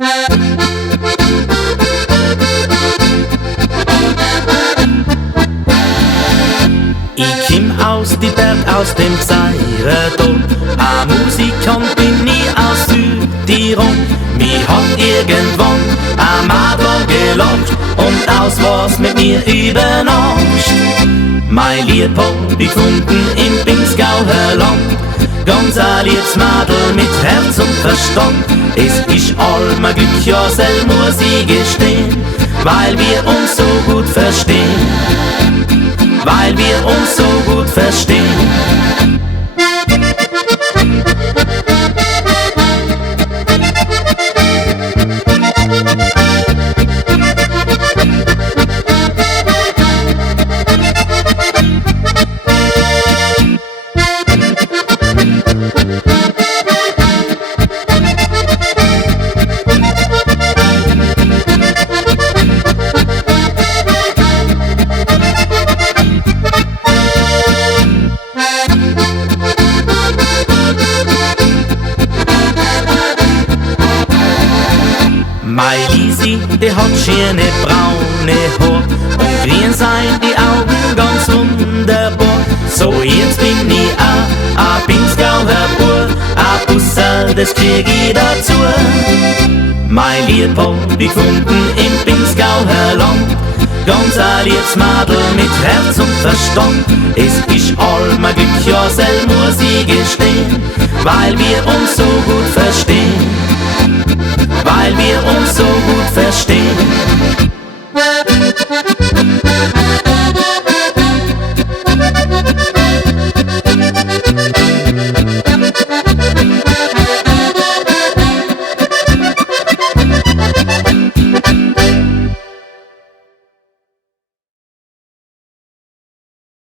Ich komm aus die Berg, aus dem Gseirendorf. Ein Musikant bin ich aus Südtirol. Mich hat irgendwann ein Madler gelacht und aus was mit mir übernascht. Mein Lieb hab ich gefunden im Pinzgauer Land. Ganz ein liebes Mädel mit Herz und Verstand. Es ist allmer Glück, ja, sel muss ich gestehen, weil wir uns so gut verstehen. Weil wir uns so gut verstehen. Meine Lisi, die hat schöne braune Haar und grün seien die Augen ganz wunderbar. So jetzt bin ich auch ein Pinzgauer Bur, ein Bussel, das krieg ich dazu. Mein Lieb hab ich gefunden im Pinzgauer Land. Ganz ein liebes Mädel mit Herz und Verstand. Es ist allmer Glück, ja, sel muss ich gestehen, weil wir uns so gut verstehen.